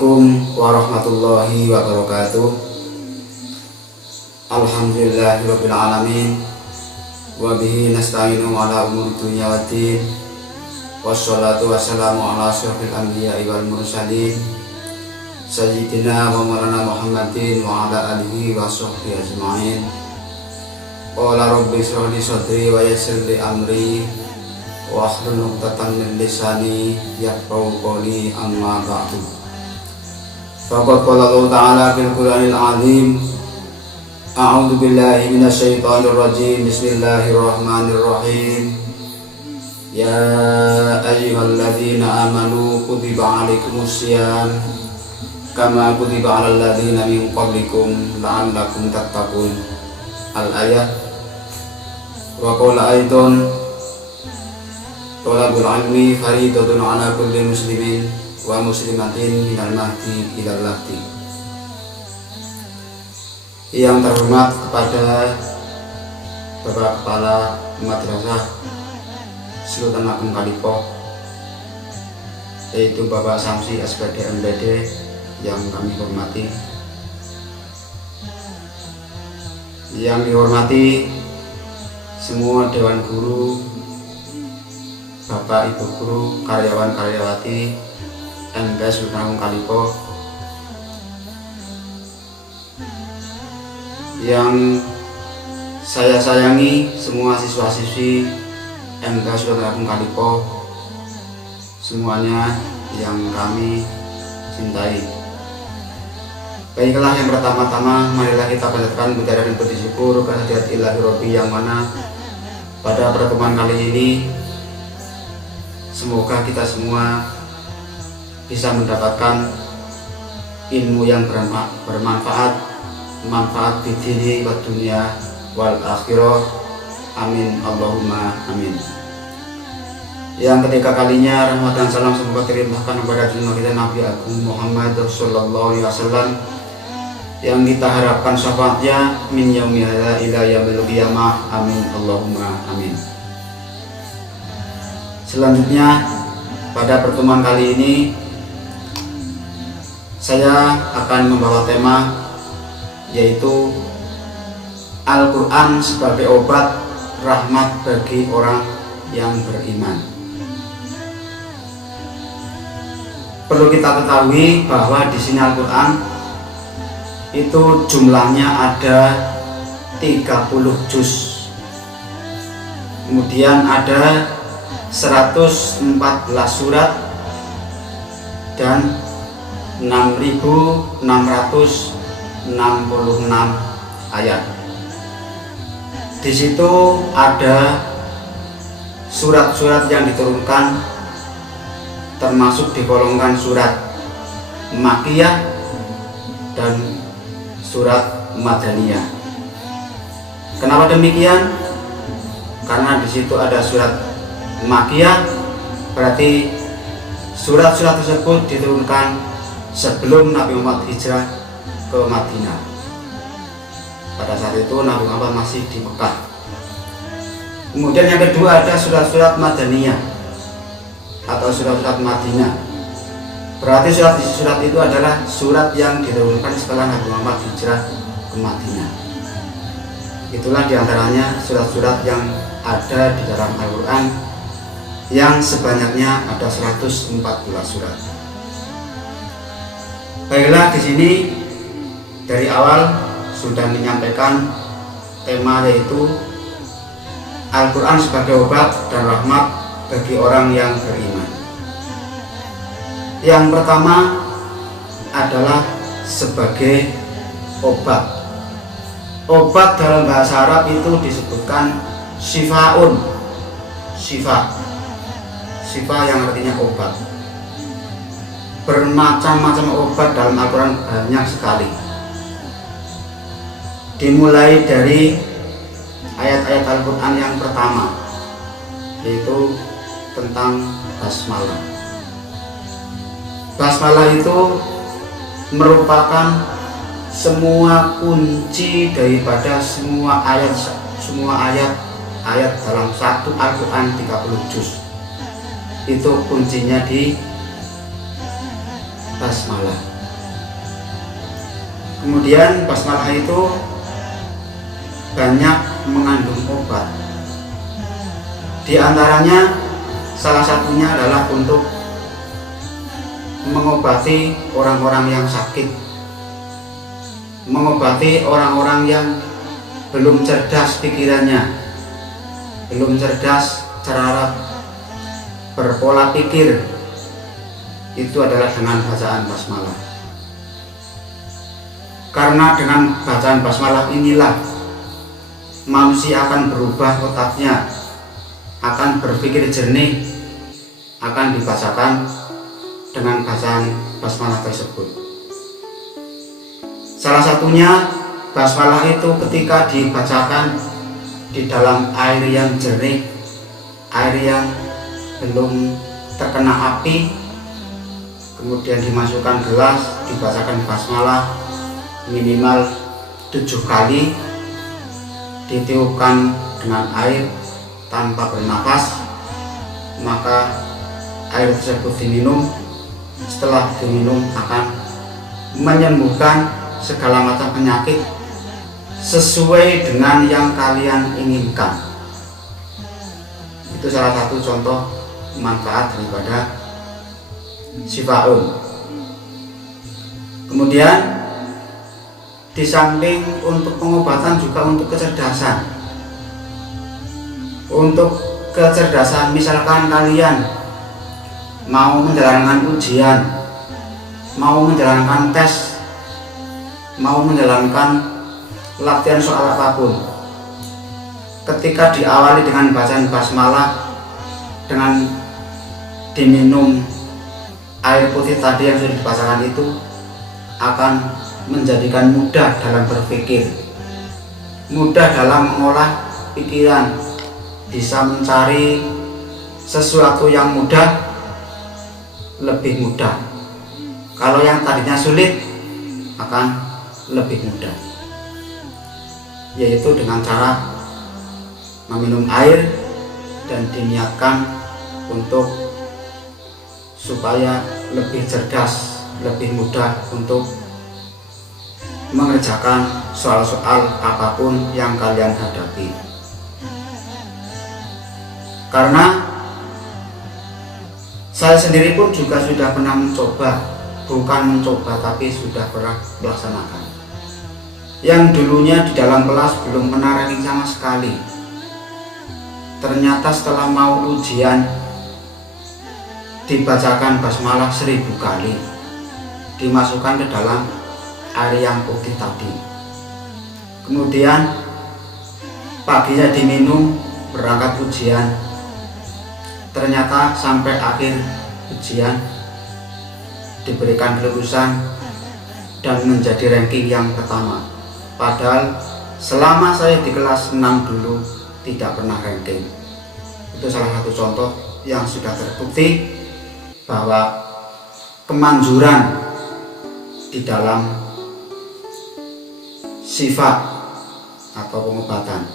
Assalamualaikum warahmatullahi wabarakatuh. Alhamdulillahirabbil alamin. Wa bihi nasta'inu ala umuri dunya waddin. Wassalatu wassalamu ala asyrofil anbiya'i wal mursalin sayyidina wa maulana Muhammadin wa ala alihi wa sahbihi ajma'in. Qala rabbi shrah li sadri wa yassir li amri wa hlul 'uqdatam min lisani yafqahu qawli, amma ba'du. Faqad qala Allah ta'ala fil Qur'anil 'azim, a'udzu billahi minasyaitonir rajim, bismillahirrahmanirrahim. Ya ayyuhalladzina amanu kutiba 'alaikumusiyam kama kutiba 'alal ladzina min qablikum la'allakum tattaqun. Al-ayah. Wa qala aidan thalabul ilmi fariidatun 'ala kulli muslimin wa muslimatin minal mahdi ilal lahdi. Yang terhormat kepada Bapak Kepala Madrasah Sultan Agung Kalipo, yaitu Bapak Samsi SPD MPD yang kami hormati, yang dihormati semua Dewan Guru, Bapak Ibu Guru, karyawan-karyawati MPS Sultan Agung Kalipo, yang saya sayangi semua siswa-siswi MPS Sultan Agung Kalipo, semuanya yang kami cintai. Baiklah, yang pertama-tama marilah kita panjatkan puja dan puji syukur kehadirat Ilahi Robbi, yang mana pada pertemuan kali ini semoga kita semua bisa mendapatkan ilmu yang bermanfaat, manfaat di dini wa dunia wal akhirah. Amin Allahumma amin. Yang ketiga kalinya rahmat dan salam semoga terlimpahkan kepada junjungan kita Nabi Agung Muhammad sallallahu alaihi wasallam, yang kita harapkan syafaatnya min yaumi hadza ila yaumil qiyamah. Amin Allahumma amin. Selanjutnya, pada pertemuan kali ini saya akan membawa tema, yaitu Al-Quran sebagai obat rahmat bagi orang yang beriman. Perlu kita ketahui bahwa di sini Al-Quran itu jumlahnya ada 30 juz. Kemudian ada 114 surat dan 6.666 ayat. Di situ ada surat-surat yang diturunkan, termasuk digolongkan surat Makkiyah dan surat Madaniyah. Kenapa demikian? Karena di situ ada surat Makkiyah, berarti surat-surat tersebut diturunkan sebelum Nabi Muhammad hijrah ke Madinah. Pada saat itu Nabi Muhammad masih di Mekah. Kemudian yang kedua ada surat-surat Madaniyah atau surat-surat Madinah. Berarti surat itu adalah surat yang diturunkan setelah Nabi Muhammad hijrah ke Madinah. Itulah diantaranya surat-surat yang ada di dalam Al-Quran, yang sebanyaknya ada 114 surat. Baiklah, di sini dari awal sudah menyampaikan tema, yaitu Al-Quran sebagai obat dan rahmat bagi orang yang beriman. Yang pertama adalah sebagai obat. Obat dalam bahasa Arab itu disebutkan syifaun. Syifa yang artinya obat. Bermacam-macam obat dalam Al-Quran banyak sekali. Dimulai dari ayat-ayat Al-Quran yang pertama, yaitu tentang basmalah. Basmalah itu merupakan semua kunci daripada semua ayat dalam satu Al-Quran 30 juz. Itu kuncinya di basmalah. Kemudian basmalah itu banyak mengandung obat. Di antaranya salah satunya adalah untuk mengobati orang-orang yang sakit, mengobati orang-orang yang belum cerdas pikirannya, belum cerdas cara berpola pikir. Itu adalah dengan bacaan basmalah. Karena dengan bacaan basmalah inilah manusia akan berubah otaknya, akan berpikir jernih, akan dibacakan dengan bacaan basmalah tersebut. Salah satunya basmalah itu ketika dibacakan di dalam air yang jernih, air yang belum terkena api, kemudian dimasukkan gelas, dibacakan basmalah minimal 7 kali, ditiupkan dengan air tanpa bernafas, maka air tersebut diminum. Setelah diminum akan menyembuhkan segala macam penyakit sesuai dengan yang kalian inginkan. Itu salah satu contoh manfaat daripada Syifaun. Kemudian di samping untuk pengobatan juga untuk kecerdasan. Untuk kecerdasan, misalkan kalian mau menjalankan ujian, mau menjalankan tes, mau menjalankan latihan soal apapun, ketika diawali dengan bacaan basmalah, dengan diminum air putih tadi yang sudah dibacakan itu, akan menjadikan mudah dalam berpikir, mudah dalam mengolah pikiran, bisa mencari sesuatu yang mudah lebih mudah. Kalau yang tadinya sulit akan lebih mudah, yaitu dengan cara meminum air dan diniatkan untuk supaya lebih cerdas, lebih mudah untuk mengerjakan soal-soal apapun yang kalian hadapi. Karena saya sendiri pun juga sudah pernah mencoba, bukan mencoba tapi sudah pernah melaksanakan. Yang dulunya di dalam kelas belum pernah ranking sama sekali, ternyata setelah mau ujian dibacakan basmalah 1000 kali, dimasukkan ke dalam air yang putih tadi, kemudian paginya diminum, berangkat ujian, ternyata sampai akhir ujian diberikan kelulusan dan menjadi ranking yang pertama. Padahal selama saya di kelas 6 dulu tidak pernah ranking. Itu salah satu contoh yang sudah terbukti bahwa kemanjuran di dalam sifat atau pengobatan.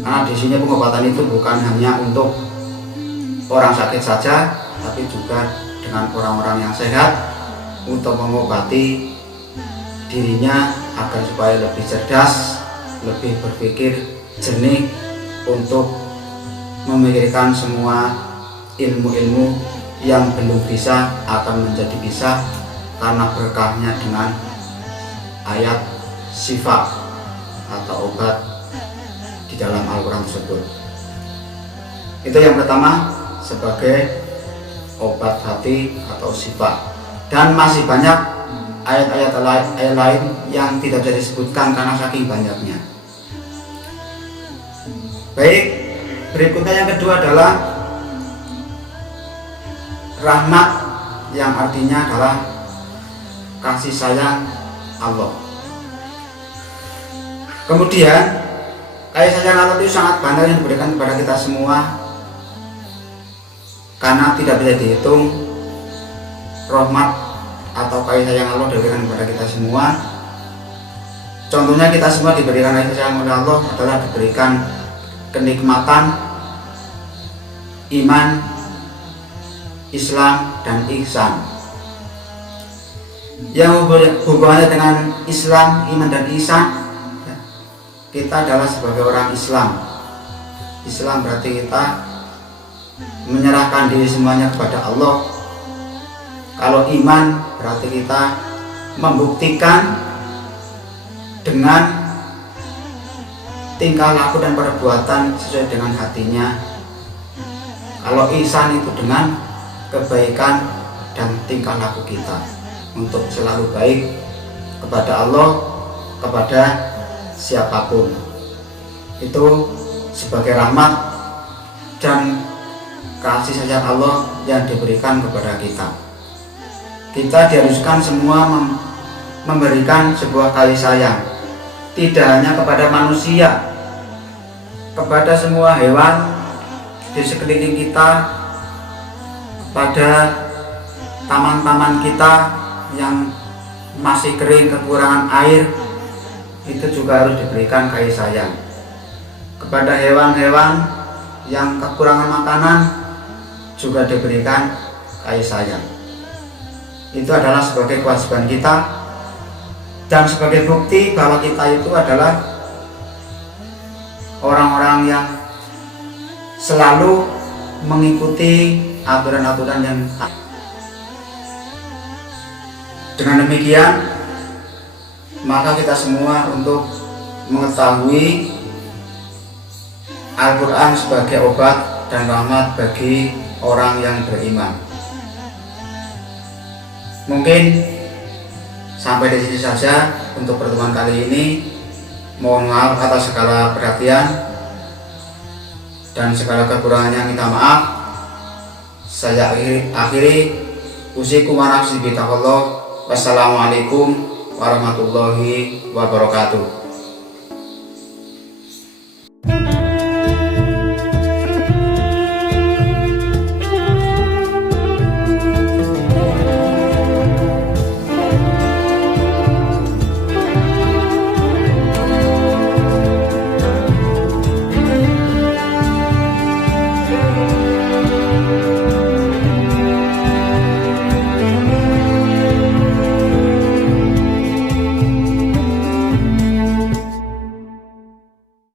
Karena di sini pengobatan itu bukan hanya untuk orang sakit saja, tapi juga dengan orang-orang yang sehat, untuk mengobati dirinya agar supaya lebih cerdas, lebih berpikir jernih, untuk memikirkan semua ilmu-ilmu yang belum bisa akan menjadi bisa karena berkahnya dengan ayat sifat atau obat di dalam Al-Quran tersebut. Itu yang pertama sebagai obat hati atau sifat. Dan masih banyak ayat-ayat lain yang tidak bisa disebutkan karena saking banyaknya. Baik, berikutnya yang kedua adalah rahmat, yang artinya adalah kasih sayang Allah. Kemudian kasih sayang Allah itu sangat banyak yang diberikan kepada kita semua, karena tidak bisa dihitung rahmat atau kasih sayang Allah diberikan kepada kita semua. Contohnya kita semua diberikan kasih sayang oleh Allah adalah diberikan kenikmatan iman, Islam, dan ihsan. yang hubungannya dengan Islam, iman dan ihsan, kita adalah sebagai orang Islam. Islam berarti kita menyerahkan diri semuanya kepada Allah. Kalau iman berarti kita membuktikan dengan tingkah laku dan perbuatan sesuai dengan hatinya. Kalau ihsan itu dengan kebaikan dan tingkah laku kita untuk selalu baik kepada Allah, kepada siapapun. Itu sebagai rahmat dan kasih sayang Allah yang diberikan kepada kita. Kita diharuskan semua memberikan sebuah kasih sayang, tidak hanya kepada manusia, kepada semua hewan di sekeliling kita, kepada taman-taman kita yang masih kering kekurangan air, itu juga harus diberikan kasih sayang. Kepada hewan-hewan yang kekurangan makanan juga diberikan kasih sayang. Itu adalah sebagai kewajiban kita dan sebagai bukti bahwa kita itu adalah orang-orang yang selalu mengikuti aturan-aturan yang ada. Dengan demikian, maka kita semua untuk mengetahui Al-Quran sebagai obat dan rahmat bagi orang yang beriman. Mungkin sampai di sini saja untuk pertemuan kali ini. Mohon maaf atas segala perhatian dan segala kekurangannya, minta maaf. Saya akhiri usikum wa nafsi bitaqullah. Wassalamualaikum warahmatullahi wabarakatuh.